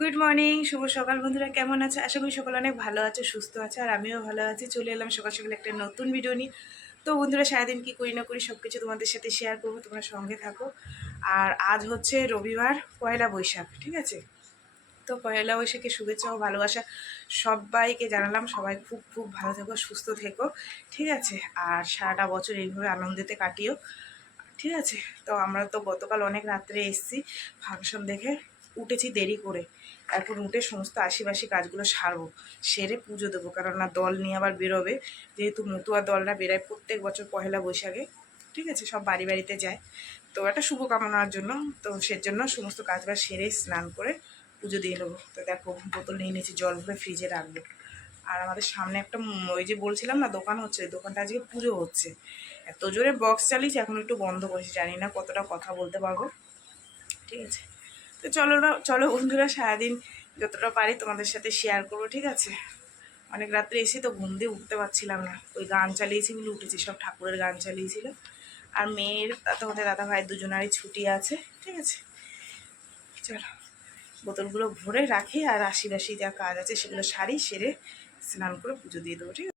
Good morning শুভ সকাল বন্ধুরা, কেমন আছে? আশা করি সকল অনেক ভালো আছে, সুস্থ আছে, আর আমিও ভালো আছি। চলে এলাম সকাল সকাল একটা নতুন ভিডিও নিয়ে। তো বন্ধুরা, সারাদিন কী করি না করি সব কিছু তোমাদের সাথে শেয়ার করব, তোমরা সঙ্গে থাকো। আর আজ হচ্ছে রবিবার, পয়লা বৈশাখ, ঠিক আছে? তো পয়লা বৈশাখে শুভেচ্ছা ও ভালোবাসা সবাইকে জানালাম। সবাই খুব খুব ভালো থেকো, সুস্থ থেকো, ঠিক আছে? আর সারাটা বছর এইভাবে আনন্দেতে কাটিও, ঠিক আছে? তো আমরা তো গতকাল অনেক রাত্রে এসেছি ফাংশন দেখে। উঠেছি দেরি করে। এখন উঠে সমস্ত আশিবাসী কাজগুলো সারবো, সেরে পুজো দেবো। কেননা দল নিয়ে আবার বেরোবে, যেহেতু মতুয়া দলরা বেরোয় প্রত্যেক বছর পহেলা বৈশাখে, ঠিক আছে? সব বাড়ি বাড়িতে যায়। তো একটা শুভকামনার জন্য, তো সেজন্য সমস্ত কাজবাজ সেরে স্নান করে পুজো দিয়ে নেব। তো দেখো, বোতল নিয়ে নিয়েছি, জল ভরে ফ্রিজে রাখব। আর আমাদের সামনে একটা ওই যে বলছিলাম না, দোকান হচ্ছে দোকানটা আজকে পুজো হচ্ছে। এত জোরে বক্স চালিয়েছি, এখন একটু বন্ধ করেছি, জানি না কতটা কথা বলতে পারব। ঠিক আছে? তো চলো না, চলো বন্ধুরা, সারাদিন যতটা পারি তোমাদের সাথে শেয়ার করব, ঠিক আছে? অনেক রাত্রে এসে তো ঘুম দিয়ে উঠতে পারছিলাম না। ওই গান চালিয়েছি, বলে উঠেছি, সব ঠাকুরের গান চালিয়েছিল। আর মেয়ের তোমাদের দাদা ভাই দুজনারই ছুটি আছে, ঠিক আছে? চলো, বোতলগুলো ভরে রাখি আর আশি বাসি যা কাজ আছে সেগুলো সারি, সেরে স্নান করে পুজো দিয়ে দেবো, ঠিক আছে?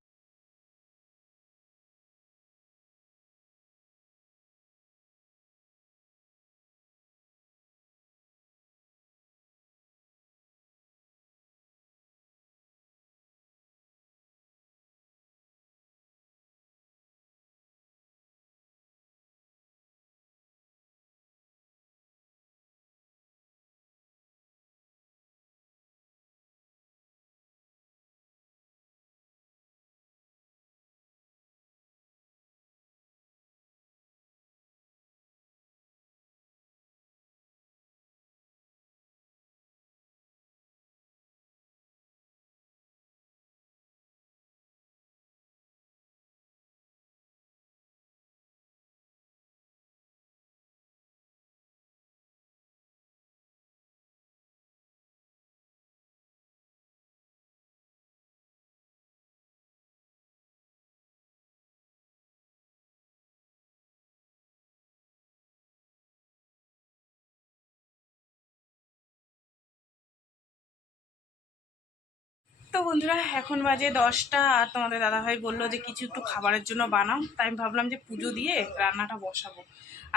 তো বন্ধুরা, এখন বাজে দশটা আর তোমাদের দাদাভাই বলল যে কিছু একটু খাবারের জন্য বানাও। তাই আমি ভাবলাম যে পুজো দিয়ে রান্নাটা বসাবো।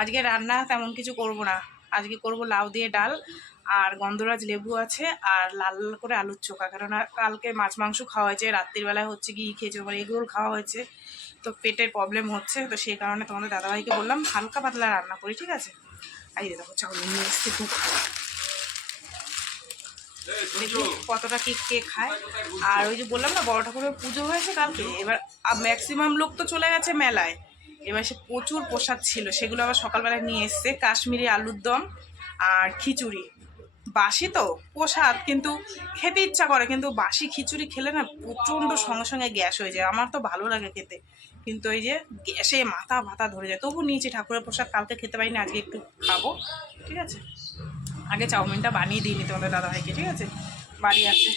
আজকে রান্না তেমন কিছু করব না। আজকে করব লাউ দিয়ে ডাল আর গন্ধরাজ লেবু আছে আর লাল লাল করে আলুর চোখা। কেননা কালকে মাছ মাংস খাওয়া হয়েছে রাত্রিবেলায় হচ্ছে কি খেয়েছে মানে এগুলো খাওয়া হয়েছে। তো পেটের প্রবলেম হচ্ছে, তো সেই কারণে তোমাদের দাদাভাইকে বললাম হালকা পাতলা রান্না করি, ঠিক আছে? এই দেখো চাউল নিয়ে এসছি, খুব দেখি কতটা কি কে খায়। আর ওই যে বললাম না, বড় ঠাকুরের পুজো হয়েছে কালকে, এবার ম্যাক্সিমাম লোক তো চলে গেছে মেলায়। এবার সে প্রচুর প্রসাদ ছিল, সেগুলো আবার সকালবেলায় নিয়ে এসছে, কাশ্মীরি আলুর দম আর খিচুড়ি। বাসি তো, প্রসাদ, কিন্তু খেতে ইচ্ছা করে, কিন্তু বাসি খিচুড়ি খেলে না প্রচণ্ড সঙ্গে সঙ্গে গ্যাস হয়ে যায়। আমার তো ভালো লাগে খেতে। কিন্তু ওই যে গ্যাসে মাথা ভাতা ধরে যায়। তবু নিয়েছি ঠাকুরের প্রসাদ, কালকে খেতে পারিনি, আজকে একটু খাব, ঠিক আছে? আগে চাউমিনটা বানিয়ে দিইনি তোমাদের দাদাভাইকে, ঠিক আছে? বাড়ি আছে।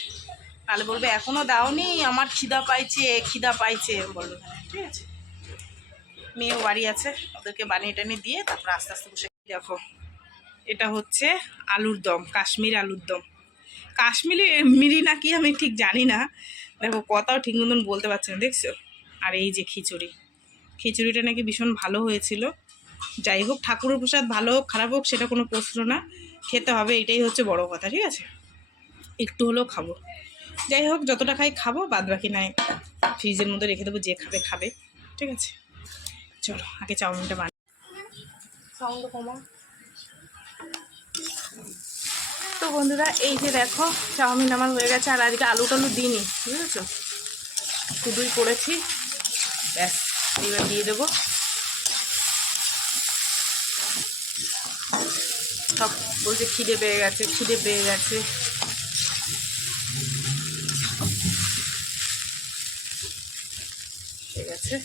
তাহলে বলবে এখনও দাওনি, আমার খিদা পাইছে খিদা পাইছে বলবে ঠিক আছে? মেয়েও বাড়ি আছে, ওদেরকে বানিয়ে টানিয়ে দিয়ে তারপর আস্তে আস্তে বসে দেখো এটা হচ্ছে আলুর দম, কাশ্মীর আলুর দম। কাশ্মীরি মিরি নাকি আমি ঠিক জানি না। দেখো, কথাও ঠিক মতন বলতে পারছি না, দেখছ? আর এই যে খিচুড়ি। খিচুড়িটা নাকি ভীষণ ভালো হয়েছিল। যাই হোক, ঠাকুরের প্রসাদ ভালো হোক, খারাপ হোক, সেটা কোনো প্রশ্ন না। খেতে হবে, এটাই হচ্ছে বড় কথা, ঠিক আছে? একটু হলেও খাব। যাই হোক, যতটা খাই খাব বাদ বাকি নাই। ফ্রিজের মধ্যে রেখে দেবো, যে খাবে খাবে, ঠিক আছে? চলো, আগে চাউমিনটা বানাই। কমা তো বন্ধুরা, এই যে দেখো, চাউমিন আমার হয়ে গেছে, আর আজকে আলু টালু দিইনি, বুঝেছ? শুধুই করেছি, ব্যাস, এবার দিয়ে দেবো। সব বলছে খিদে পেয়ে গেছে, খিদে পেয়ে গেছে। ঠিক আছে।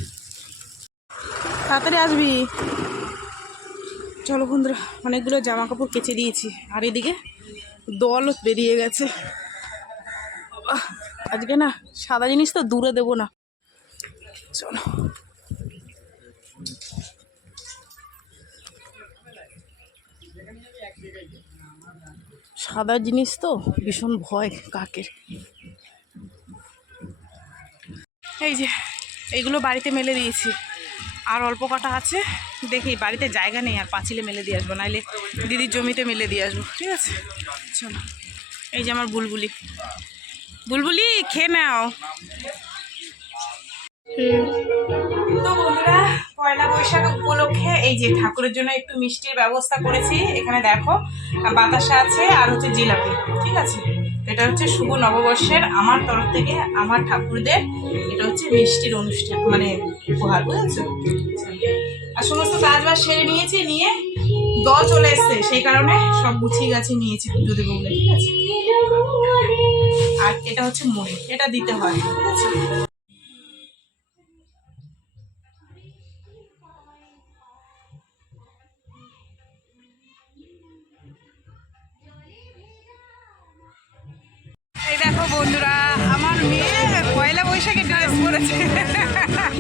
তাড়াতাড়ি আসবি। চলো বন্ধুরা, অনেকগুলো জামা কাপড় কেচে দিয়েছি। আর এদিকে দল বেরিয়ে গেছে। আজকে না সাদা জিনিস তো দূরে দেবো না। চলো। সাদা জিনিস তো, ভীষণ ভয় কাকের। এই যে এইগুলো বাড়িতে মেলে দিয়েছি। আর অল্প কটা আছে, দেখি বাড়িতে জায়গা নেই, আর পাঁচিলে মেলে দিয়ে আসব, নাইলে দিদির জমিতে মেলে দিয়ে আসব, ঠিক আছে? চলো, এই যে আমার বুলবুলি। বুলবুলি, খেয়ে নাও। তো বন্ধুরা পয়লা বৈশাখ উপলক্ষে এই যে ঠাকুরের জন্য একটু মিষ্টির ব্যবস্থা করেছি, এখানে দেখো, বাতাসা আছে আর হচ্ছে জিলাপি, ঠিক আছে? এটা হচ্ছে শুভ নববর্ষের আমার তরফ থেকে আমার ঠাকুরদের, এটা হচ্ছে মিষ্টির অনুষ্ঠান মানে উপহার, বুঝেছ? আর সমস্ত কাজ বাজ সেরে নিয়েছি, নিয়ে দল চলে এসছে, সেই কারণে সব গুছিয়ে গাছে নিয়েছি পুজো দেবো বলে, ঠিক আছে? আর এটা হচ্ছে মুড়ি, এটা দিতে হয়, ঠিক আছে?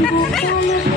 希望。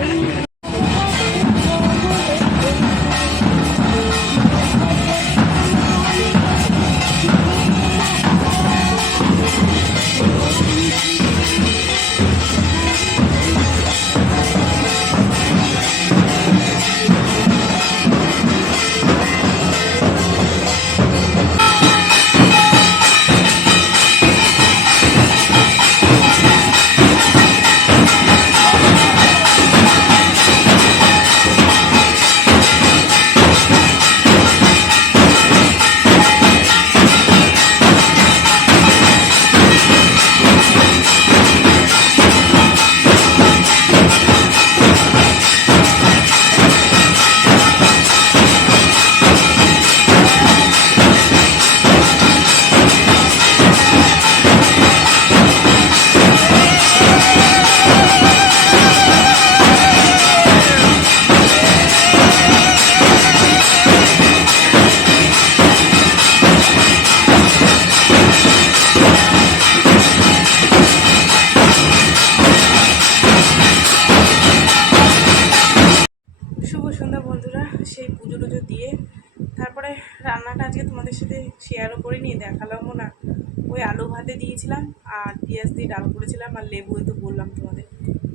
করেছিলাম আর লেবু তো বললাম তোমাদের।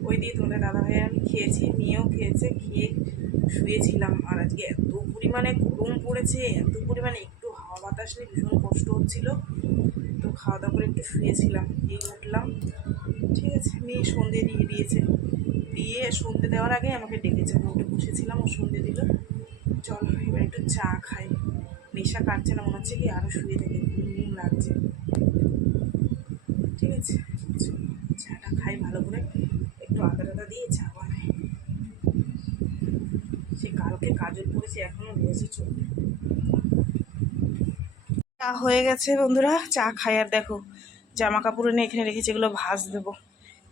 ওই দিয়ে তোমাদের দাদা ভাই আমি খেয়েছি, মেয়েও খেয়েছে, খেয়ে শুয়েছিলাম। আর আজকে এত পরিমাণে গরম পড়েছে, এত পরিমাণে একটু হাওয়া বাতাস নিয়ে ভীষণ কষ্ট হচ্ছিল। তো খাওয়া দাওয়া করে একটু শুয়েছিলাম এই উঠলাম। ঠিক আছে, মেয়ে সন্ধে দিয়ে দিয়েছে। দিয়ে সন্ধে দেওয়ার আগে আমাকে ডেকেছে, আমি উঠে বসেছিলাম, ও সন্ধে দিল। চলো, এবার একটু চা খাই। নেশা কাটছে না, মনে হচ্ছে কি আরও শুয়ে থেকে, ঘুম লাগছে। ঠিক আছে। চলো চাটা খাই ভালো করে। একটু আদা টাদা দিয়ে চা বানাই। সে কালকে কাজল পড়েছে এখনও রয়েছে চলবে চা হয়ে গেছে বন্ধুরা, চা খাই। আর দেখো জামা কাপড় এনে এখানে রেখেছি, এগুলো ভাজ দেবো।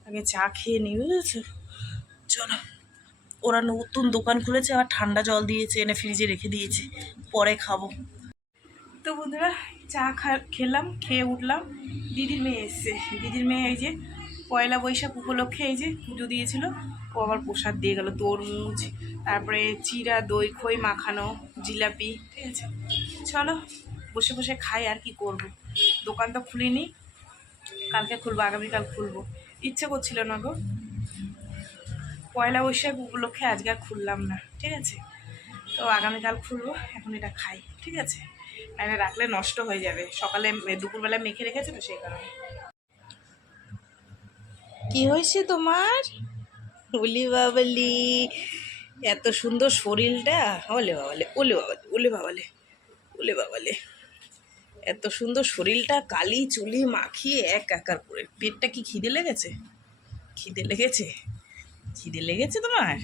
আগে চা খেয়ে নিই, বুঝেছ? চলো। ওরা নতুন দোকান খুলেছে আর ঠান্ডা জল দিয়েছে, এনে ফ্রিজে রেখে দিয়েছে। পরে খাব। তো বন্ধুরা চা খেলাম, খেয়ে উঠলাম। দিদির মেয়ে এসছে। দিদির মেয়ে এই যে পয়লা বৈশাখ উপলক্ষে এই যে পুজো দিয়েছিল। ও আবার প্রসাদ দিয়ে গেল, তরমুজ, তারপরে চিরা, দই, খই মাখানো, জিলাপি, ঠিক আছে। চলো, বসে বসে খাই আর কি করব। দোকান তো খুলিনি, কালকে খুলবো, আগামীকাল খুলবো। ইচ্ছে করছিল না গো। পয়লা বৈশাখ উপলক্ষে আজকে আর খুললাম না, ঠিক আছে। তো আগামীকাল খুলবো, এখন এটা খাই, ঠিক আছে। নাহলে রাখলে নষ্ট হয়ে যাবে। সকালে দুপুরবেলা মেখে রেখেছে তো সেই কারণে। কি হয়েছে তোমার? ওলি বাবালি, এত সুন্দর শরীরটা। ওলে বাবালে ওলে বাবালে ওলে বাবালে ওলে বাবালে। এত সুন্দর শরীরটা, কালি চুলি মাখিয়ে এক একার করে। পেটটা কি খিদে লেগেছে? খিদে লেগেছে? খিদে লেগেছে তোমার?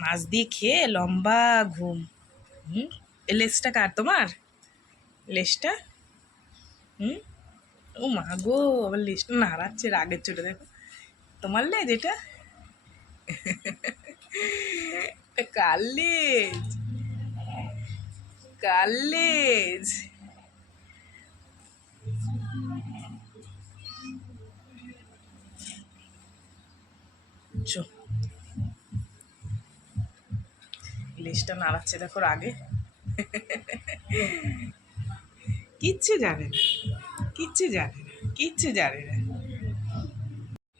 মাছ দিয়ে খেয়ে লম্বা ঘুম। হুম? এ লেজটা কার তোমার? লেসটা? হুম? ও মা গো, আবার লেজটা নাড়াচ্ছে রাগের চোটে দেখো। তোমার লেজ এটা? এটা কার লেজ? কার লেজ? চো। লেজটা নাড়াচ্ছে, দেখো আগে কিচ্ছু জানে না। কিচ্ছু জানে না। কিচ্ছু জানে না।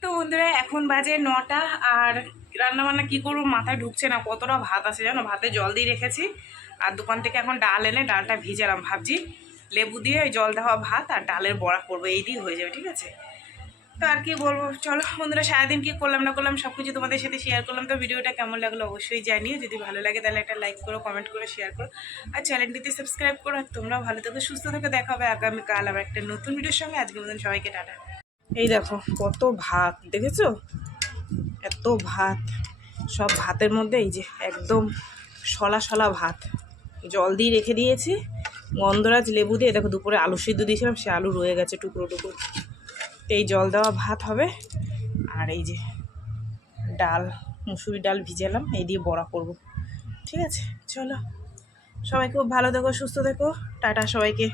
তো বন্ধুরা, এখন বাজে নটা আর রান্না বান্না কী করব মাথায় ঢুকছে না, কতটা ভাত আছে জানো? ভাতে জল দিয়ে রেখেছি। আর দোকান থেকে এখন ডাল এনে ডালটা ভিজালাম, ভাবছি লেবু দিয়ে জল দেওয়া ভাত আর ডালের বড়া করব, এই দিয়ে হয়ে যাবে, ঠিক আছে? তো আর কি বলব? চলো বন্ধুরা, সারাদিন কি করলাম না করলাম সব কিছু তোমাদের সাথে শেয়ার করলাম। তো ভিডিওটা কেমন লাগল অবশ্যই জানিও। যদি ভালো লাগে তাহলে একটা লাইক করো কমেন্ট করো শেয়ার করো। আর চ্যানেলটিতে সাবস্ক্রাইব করো আর তোমরাও ভালো থেকো, সুস্থ থেকো। দেখা হবে আগামীকাল আবার একটা নতুন ভিডিওর সঙ্গে। আজকে মতন সবাইকে টাটা। এই দেখো, কত ভাত, দেখেছ? এত ভাত। সব ভাতের মধ্যে এই যে একদম সলা সলা ভাত। জল দিয়ে রেখে দিয়েছি। গন্ধরাজ লেবু দিয়ে, দেখো দুপুরে আলু সিদ্ধ দিয়েছিলাম, সে আলু রয়ে গেছে টুকরো টুকরো। এই জল দেওয়া ভাত হবে। আর এই যে ডাল, মুসুরি ডাল ভিজালাম, এই দিয়ে বড়া করব। ঠিক আছে? চলো। সবাই খুব ভালো থেকো, সুস্থ থেকো। টাটা সবাইকে।